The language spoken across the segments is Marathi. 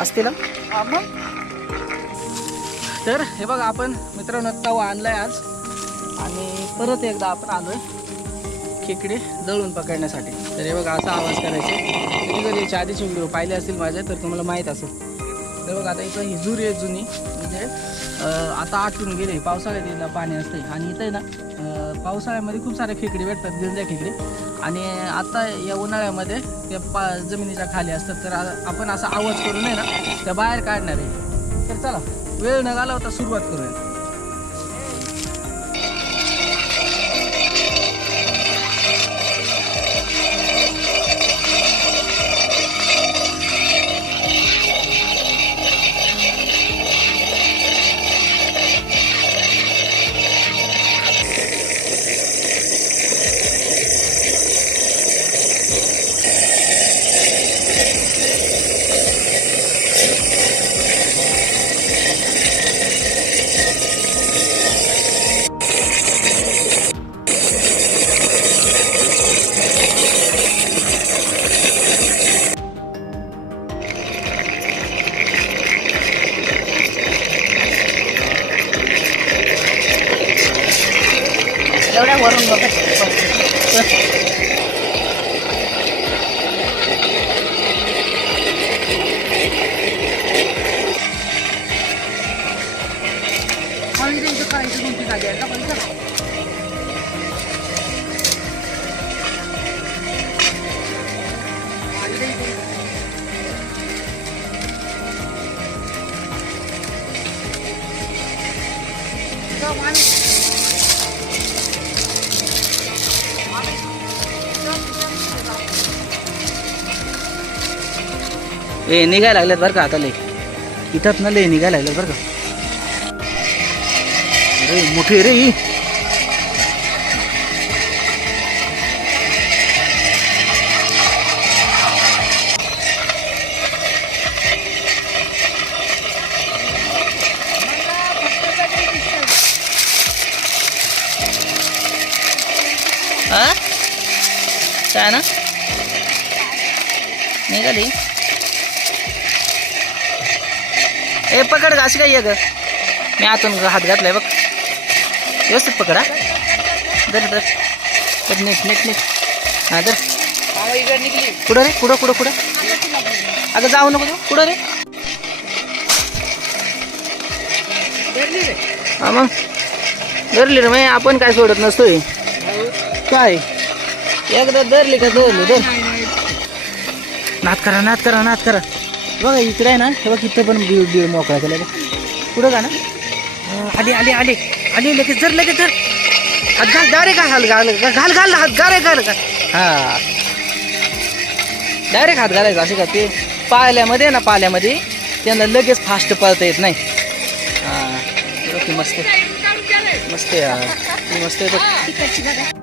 असतील हा मग? तर हे बघा आपण मित्रांनो तवा आणलाय आज. आणि परत एकदा आपण आलोय खेकडे दळून पकडण्यासाठी. तर हे बघा असा आवाज करायचा तुम्ही जर याच्या आधीचे व्हिडिओ पाहिले असतील माझे तर तुम्हाला माहीत असेल. तर बघा आता इथं ही जुरी आहे जुनी. म्हणजे आता आटून गेले पावसाळ्यात याला पाणी असते आणि इथं आहे ना पावसाळ्यामध्ये खूप सारे खेकडे भेटतात दिंड्या खेकडे. आणि आता या उन्हाळ्यामध्ये त्या पा जमिनीच्या खाली असतात. तर आपण असा आवाज करून नये ना त्या बाहेर काढणार आहे. तर चला वेळ न घालवता सुरुवात करूया. एवढ्या वरून बघत करायचं दोन ए निघाय लागल्यात बरं का आता लय इथंच ना लय निघाय लागल्यात बरं का. अरे मोठी रे ही. हा? काय ना? निघाली? ए पकड ग अशी काय ये ग? मी आतून हात घातलाय बघ. व्यवस्थित पकडा दर दर तर नीट नीट नीट. हा दर कुठं रे? कुठं कुठं कुठं? अगं जाऊ नको तू कुठं रे? हा मग. धरली रे मग. आपण काय सोडत नसतोय. काय? एकदा धरली का धरली धर. नात करा नात करा नात करा. बघा इकडे आहे ना हे बघ इथं पण बीळ बीळ मोकळा केला बघ पुढं का ना. आली आली आली. आली लगेच धर लगेच धर. हात घाल डायरेक्ट घाल घाल घाल घाल हात गारे घाल घाल. हा. डायरेक्ट हात घालायचा असे का ते? पाल्यामध्ये ना पाल्यामध्ये त्यांना लगेच फास्ट पळता येत नाही. हा. मस्त मस्त मस्त आहे बघ.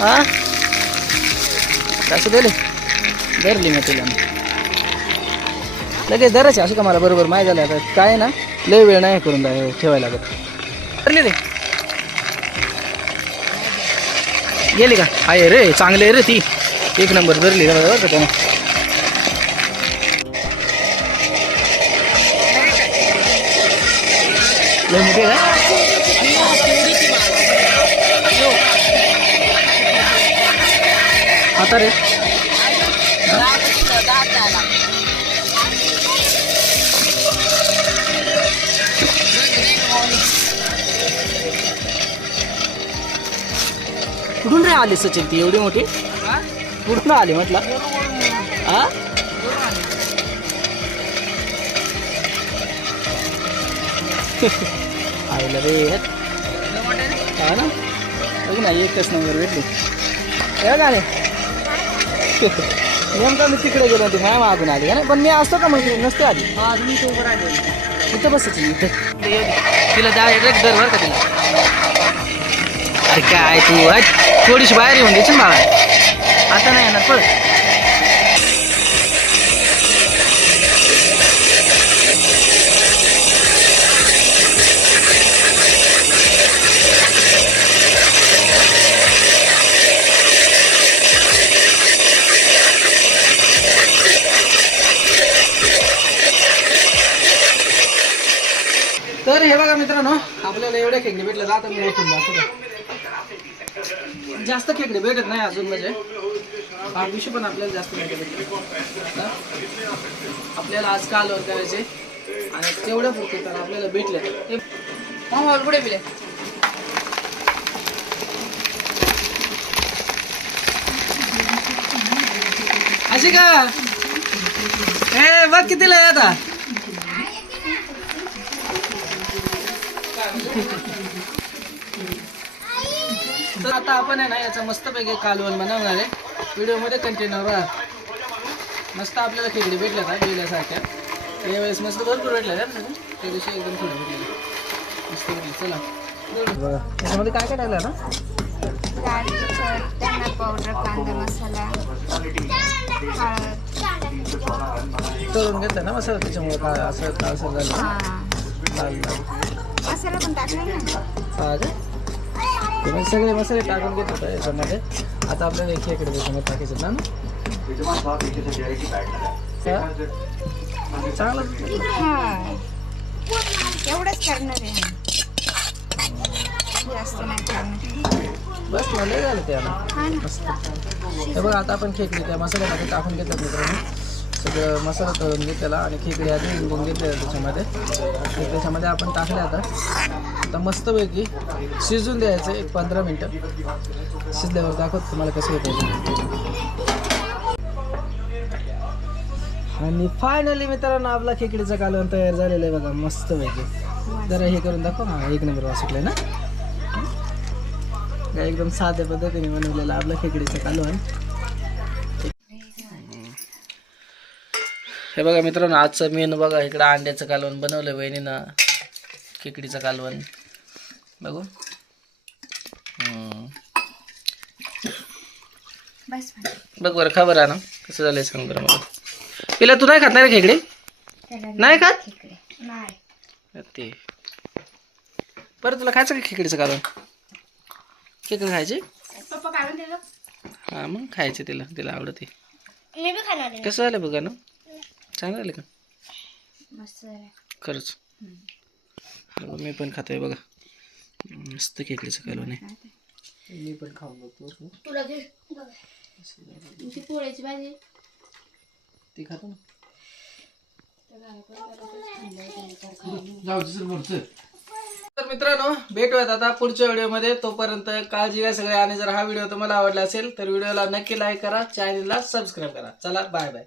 हा? कसं दिले धरली मी तुला. लगेच धरायचे असं का मला? बरोबर माहीत झालं आता. काय ना लय वेळ नाही करून द्या- ठेवायला लागत. धरली रे. गेली का? आहे रे चांगले आहे रे ती. एक नंबर धरली का त्यानं. लय मोठे का? आता रे कुठून रे आली सचिन ती? एवढी मोठी? कुठून आली म्हटलं? हा रे. हा ना? बघ ना एकच नंबर भेटली. का रे नेमका मी तिकडे गेलो होते माझ्या मागून आली. का नाही पण मी असतो का मग नसते आली इथं बसायची इथं. तिला डायरेक्ट दर बरं का तिला? अरे काय तू. थोडीशी बाहेर येऊन द्यायची ना बाळा. आता नाही येणार पण तर हे बघा मित्रांनो आपल्याला एवढ्या खेकडे भेटले जात मी जास्त खेकडे भेटत नाही अजून म्हणजे. हा पण आपल्याला जास्त भेटत भेटले. आपल्याला आज कालवर करायचे. आणि तेवढ्या पुरते तर आपल्याला भेटले. हे मामा पुढे पिले अशी का ए बघ कितीला आहे आता. तर आता आपण आहे ना याचा मस्तपैकी कालवण बनवणार आहे. व्हिडिओमध्ये कंटिन्यू राहा मस्त आपल्याला खेकडी भेटल्या का? गेल्यासारख्या यावेळेस मस्त भरपूर भेटल्या ना त्या दिवशी एकदम थोडं भेटले. मस्त भेटले. चला. बघा. याच्यामध्ये काय काय टाकलं ना पावडर कांदा मसाला. हळद तळून घेतलं ना मसाला? त्याच्यामुळे काय असं असं झालं? हा लाल लाल मसाला पण टाकला ना? हा का? ते मग सगळे मसाले टाकून घेत होता याच्यामध्ये आता आपल्याला एक खेकडे त्याच्यामध्ये टाकायचे ना। हा? चांगलं हा। एवढंच करणार आहे जास्त नाही करणार बस मला झालं ते आता हा ना। मस्त। हे। बघा आता आपण खेकडी त्या मसाल्यामध्ये टाकून घेतलं मित्रांनो सगळं मसाला तळून त्याला आणि खेकडी आधी हिंगून घेतले त्याच्यामध्ये. त्याच्यामध्ये आपण टाकले आता. आता मस्तपैकी शिजून द्यायचं एक पंधरा मिनटं. शिजल्यावर दाखवत तुम्हाला कसं येतं आणि फायनली मित्रांनो आपला खेकडीचं कालवण तयार झालेलं आहे बघा मस्तपैकी. जरा हे करून दाखव. हा एक नंबर वाचकलं ना? एकदम साध्या पद्धतीने बनवलेलं आपलं खेकडीचं कालवण. हे बघा मित्रांनो आजचं मेनू बघा इकडं अंड्याचं कालवण बनवलं वहिनीनं खेकडीचं कालवण. बघू. बघ बरं खबर आहे ना कसं झालंय सांग बरं मला. पिला तू नाही खात नाही रे खेकडी? नाही खात? ते. बरं तुला खायचं का खेकडीचं कालवण? खेकडी खायची? हां मग खायचे तिला तिला आवडते. कसं झालं बघा ना? चांगलं झालं का? मस्त खरंच. हो, मी पण खातोय बघा. मस्त खेकडीचं कालवण आहे. मी पण खाऊन बघतो तुला घे ती पोळ्याची भाजी. ती खातो ना. तर मित्रांनो भेटूयात आता पुढच्या व्हिडिओमध्ये. तोपर्यंत काळजी घ्या सगळे. आणि जर हा व्हिडिओ तुम्हाला आवडला असेल तर व्हिडिओला नक्की लाईक करा. चॅनलला सबस्क्राईब करा. चला बाय बाय